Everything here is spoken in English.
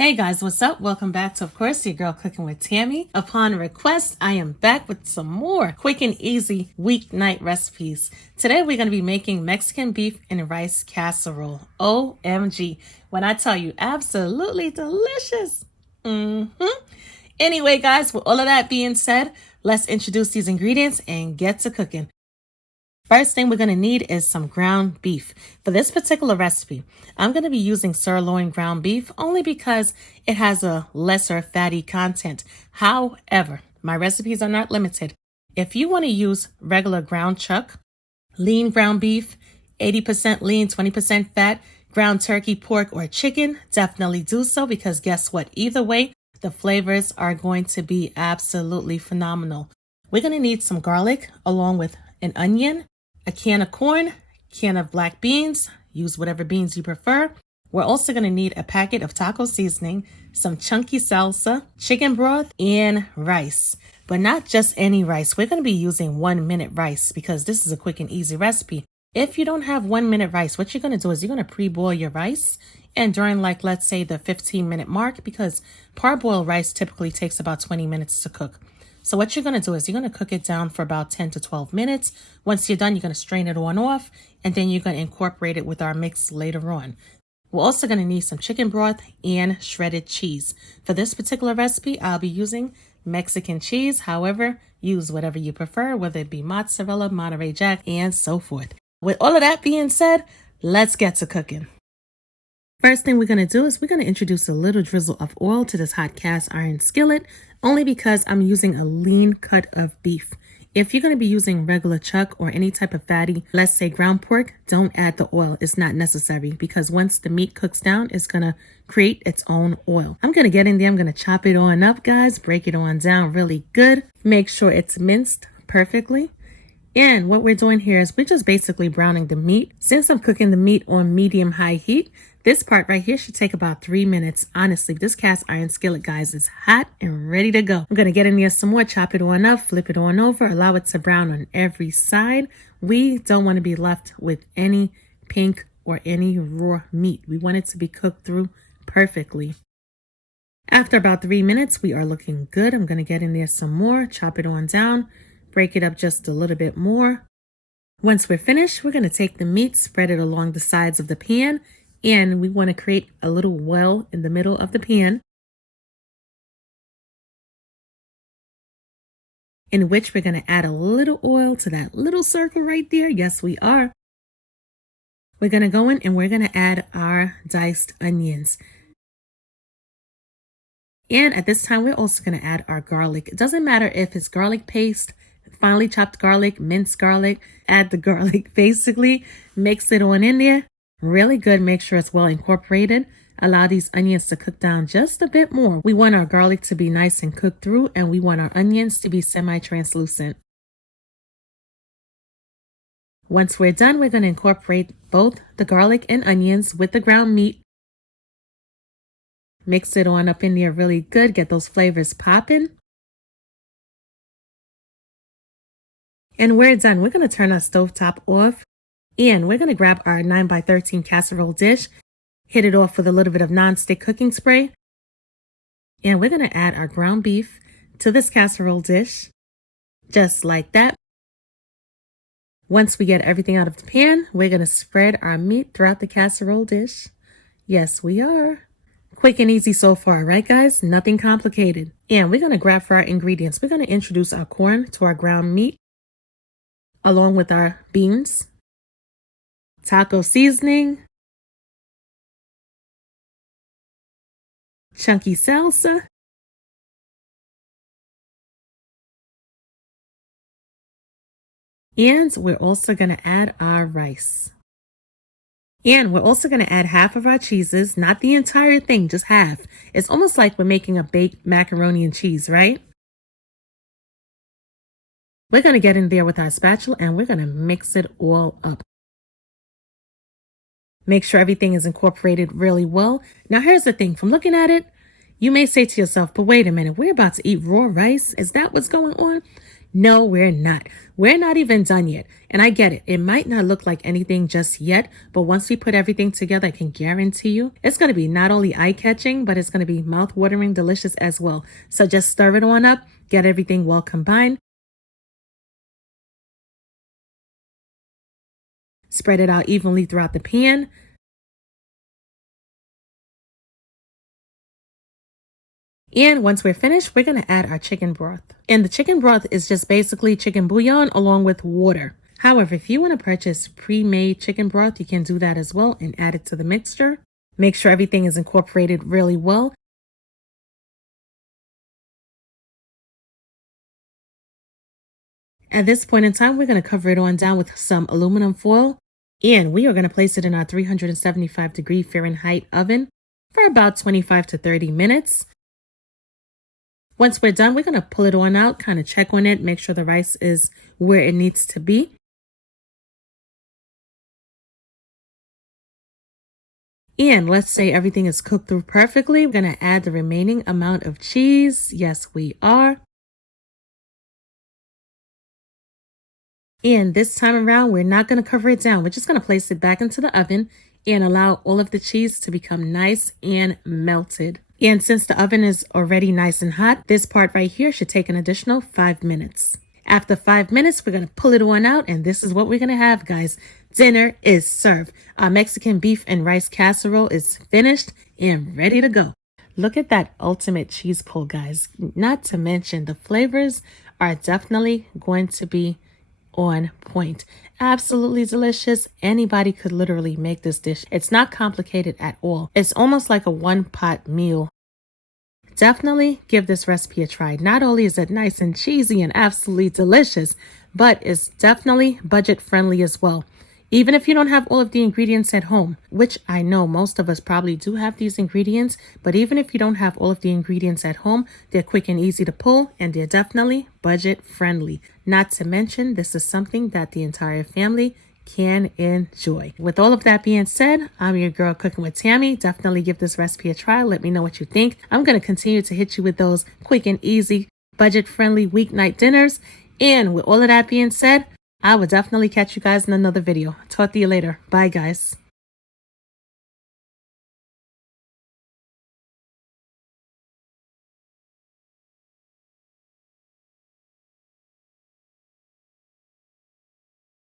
Hey guys, what's up? Welcome back to, of course, your girl Cooking with Tammy. Upon request, I am back with some more quick and easy weeknight recipes. Today we're going to be making Mexican beef and rice casserole. OMG. When I tell you, absolutely delicious. Anyway, guys, with all of that being said, let's introduce these ingredients and get to cooking. First thing we're going to need is some ground beef. For this particular recipe, I'm going to be using sirloin ground beef only because it has a lesser fatty content. However, my recipes are not limited. If you want to use regular ground chuck, lean ground beef, 80% lean, 20% fat, ground turkey, pork, or chicken, definitely do so because guess what? Either way, the flavors are going to be absolutely phenomenal. We're going to need some garlic along with an onion, a can of corn, can of black beans, use whatever beans you prefer. We're also going to need a packet of taco seasoning, some chunky salsa, chicken broth, and rice. But not just any rice. We're going to be using 1 minute rice because this is a quick and easy recipe. If you don't have 1 minute rice, what you're going to do is you're going to pre-boil your rice. And during let's say the 15-minute mark, because parboiled rice typically takes about 20 minutes to cook. So what you're going to do is you're going to cook it down for about 10 to 12 minutes. Once you're done, you're going to strain it on off, and then you're going to incorporate it with our mix later on. We're also going to need some chicken broth and shredded cheese. For this particular recipe, I'll be using Mexican cheese. However, use whatever you prefer, whether it be mozzarella, Monterey Jack, and so forth. With all of that being said, let's get to cooking. First thing we're going to do is we're going to introduce a little drizzle of oil to this hot cast iron skillet, only because I'm using a lean cut of beef. If you're going to be using regular chuck or any type of fatty, let's say ground pork, don't add the oil. It's not necessary because once the meat cooks down, it's going to create its own oil. I'm going to get in there. I'm going to chop it on up, guys. Break it on down really good. Make sure it's minced perfectly. And what we're doing here is we're just basically browning the meat. Since I'm cooking the meat on medium-high heat, this part right here should take about 3 minutes. Honestly, this cast iron skillet, guys, is hot and ready to go. I'm going to get in there some more, chop it on up, flip it on over, allow it to brown on every side. We don't want to be left with any pink or any raw meat. We want it to be cooked through perfectly. After about 3 minutes, we are looking good. I'm going to get in there some more, chop it on down, break it up just a little bit more. Once we're finished, we're going to take the meat, spread it along the sides of the pan, and we want to create a little well in the middle of the pan, in which we're going to add a little oil to that little circle right there. Yes, we are. We're going to go in and we're going to add our diced onions. And at this time, we're also going to add our garlic. It doesn't matter if it's garlic paste, finely chopped garlic, minced garlic, add the garlic, basically mix it on in there. Really good. Make sure it's well incorporated. Allow these onions to cook down just a bit more. We want our garlic to be nice and cooked through, and we want our onions to be semi-translucent. Once we're done, we're going to incorporate both the garlic and onions with the ground meat. Mix it on up in there really good. Get those flavors popping. And we're done. We're going to turn our stovetop off. And we're going to grab our 9x13 casserole dish, hit it off with a little bit of nonstick cooking spray. And we're going to add our ground beef to this casserole dish, just like that. Once we get everything out of the pan, we're going to spread our meat throughout the casserole dish. Yes, we are. Quick and easy so far, right, guys? Nothing complicated. And we're going to grab for our ingredients. We're going to introduce our corn to our ground meat, along with our beans, taco seasoning, chunky salsa, and we're also going to add our rice. And we're also going to add half of our cheeses, not the entire thing, just half. It's almost like we're making a baked macaroni and cheese, right? We're going to get in there with our spatula and we're going to mix it all up. Make sure everything is incorporated really well. Now, here's the thing. From looking at it, you may say to yourself, but wait a minute, we're about to eat raw rice. Is that what's going on? No, we're not. We're not even done yet. And I get it. It might not look like anything just yet, but once we put everything together, I can guarantee you it's going to be not only eye-catching, but it's going to be mouth-watering delicious as well. So just stir it on up, get everything well combined. Spread it out evenly throughout the pan. And once we're finished, we're going to add our chicken broth. And the chicken broth is just basically chicken bouillon along with water. However, if you want to purchase pre-made chicken broth, you can do that as well and add it to the mixture. Make sure everything is incorporated really well. At this point in time, we're going to cover it on down with some aluminum foil. And we are going to place it in our 375-degree Fahrenheit oven for about 25 to 30 minutes. Once we're done, we're going to pull it on out, kind of check on it, make sure the rice is where it needs to be. And let's say everything is cooked through perfectly. We're going to add the remaining amount of cheese. Yes, we are. And this time around, we're not going to cover it down. We're just going to place it back into the oven and allow all of the cheese to become nice and melted. And since the oven is already nice and hot, this part right here should take an additional 5 minutes. After 5 minutes, we're going to pull it on out, and this is what we're going to have, guys. Dinner is served. Our Mexican beef and rice casserole is finished and ready to go. Look at that ultimate cheese pull, guys. Not to mention the flavors are definitely going to be on point. Absolutely delicious. Anybody could literally make this dish. It's not complicated at all. It's almost like a one-pot meal. Definitely give this recipe a try. Not only is it nice and cheesy and absolutely delicious, but it's definitely budget friendly as well. Even if you don't have all of the ingredients at home, which I know most of us probably do have these ingredients, but even if you don't have all of the ingredients at home, they're quick and easy to pull, and they're definitely budget friendly. Not to mention, this is something that the entire family can enjoy. With all of that being said, I'm your girl cooking with Tammy. Definitely give this recipe a try. Let me know what you think. I'm going to continue to hit you with those quick and easy, budget friendly weeknight dinners. And with all of that being said, I will definitely catch you guys in another video. Talk to you later. Bye, guys.